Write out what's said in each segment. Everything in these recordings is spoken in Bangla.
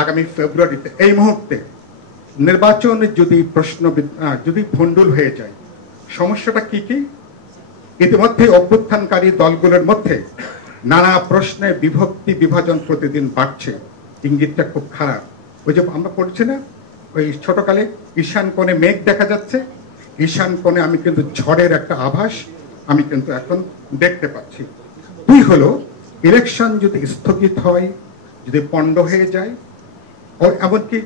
আগামী ফেব্রুয়ারিতে এই মুহূর্তে নির্বাচন যদি যদি ভণ্ডুল হয়ে যায়, সমস্যাটা কি কি? ইতিমধ্যে অভ্যুত্থানকারী দলগুলোর মধ্যে নানা প্রশ্নে বিভক্তি বিভাজন প্রতিদিন বাড়ছে, ইঙ্গিতটা খুব খারাপ। ওই যে আমরা পড়ছি না, ওই ছোটকালে ঈশান কোণে মেঘ দেখা যাচ্ছে, ঈশান কোণে আমি কিন্তু ঝড়ের একটা আভাস আমি কিন্তু এখন দেখতে পাচ্ছি। দুই হলো, ইলেকশন যদি স্থগিত হয়, যদি পণ্ড হয়ে যায়, ও এমনকি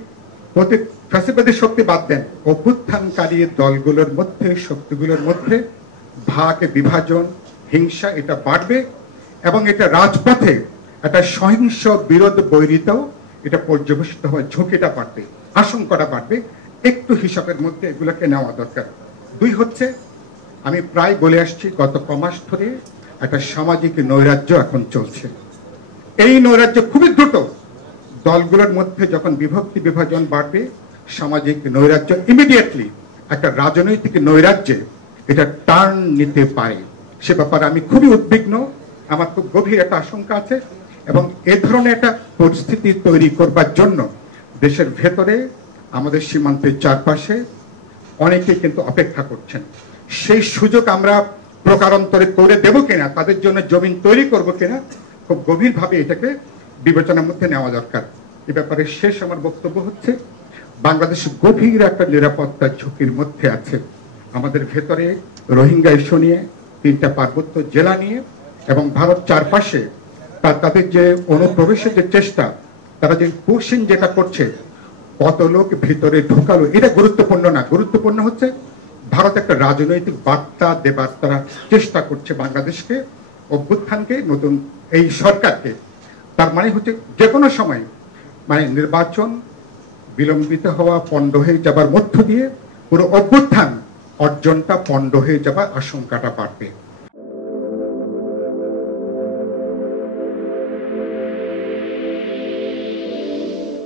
ফ্যাসিবাদী শক্তি বাদ দেন, অভ্যুত্থানকারী দলগুলোর মধ্যে, শক্তিগুলোর মধ্যে ভাগ বিভাজন, হিংসা এটা বাড়বে এবং এটা রাজপথে একটা সহিংস বিরোধ বৈরিতাও এটা পর্যবেসিত হওয়ার ঝুঁকিটা বাড়বে, আশঙ্কাটা বাড়বে। একটু হিসাবের মধ্যে এগুলোকে নেওয়া দরকার। দুই হচ্ছে, আমি প্রায় বলে আসছি গত কমাস ধরে একটা সামাজিক নৈরাজ্য এখন চলছে। এই নৈরাজ্য খুবই দ্রুত দলগুলোর মধ্যে যখন বিভক্তি বিভাজন বাড়বে, সামাজিক নৈরাজ্য ইমিডিয়েটলি একটা রাজনৈতিক নৈরাজ্যে এটা টার্ন নিতে পারে। সে ব্যাপারে আমি খুবই উদ্বিগ্ন, আমার খুব গভীর একটা আশঙ্কা আছে এবং এ ধরনের একটা পরিস্থিতি তৈরি করবার জন্য দেশের ভেতরে, আমাদের সীমান্তের চারপাশে অনেকে কিন্তু অপেক্ষা করছেন। সেই সুযোগ আমরা প্রকারান্তরে করে দেব কিনা, তাদের জন্য জমিন তৈরি করব কিনা, খুব গভীরভাবে এটাকে বিবেচনার মধ্যে নেওয়া দরকার। এ ব্যাপারে শেষ আমার বক্তব্য হচ্ছে, বাংলাদেশ গভীর একটা নিরাপত্তা ঝুঁকির মধ্যে আছে। আমাদের ভেতরে রোহিঙ্গা ইস্যু নিয়ে, 3টা পার্বত্য জেলা নিয়ে এবং ভারত চারপাশে তাদের যে অনুপ্রবেশের যে চেষ্টা, তারা যে পুশিং যেটা করছে, কত লোক ভিতরে ঢুকালো, এটা গুরুত্বপূর্ণ না। গুরুত্বপূর্ণ হচ্ছে ভারত একটা রাজনৈতিক বার্তা দেবার তারা চেষ্টা করছে বাংলাদেশকে, অভ্যুত্থানকে, নতুন এই সরকারকে। তার মানে হচ্ছে যে কোনো সময় নির্বাচন বিলম্বিত হওয়া, পণ্ড হয়ে যাবার মধ্য দিয়ে পুরো অভ্যুত্থান অর্জনটা পণ্ড হয়ে যাবার আশঙ্কাটা বাড়বে।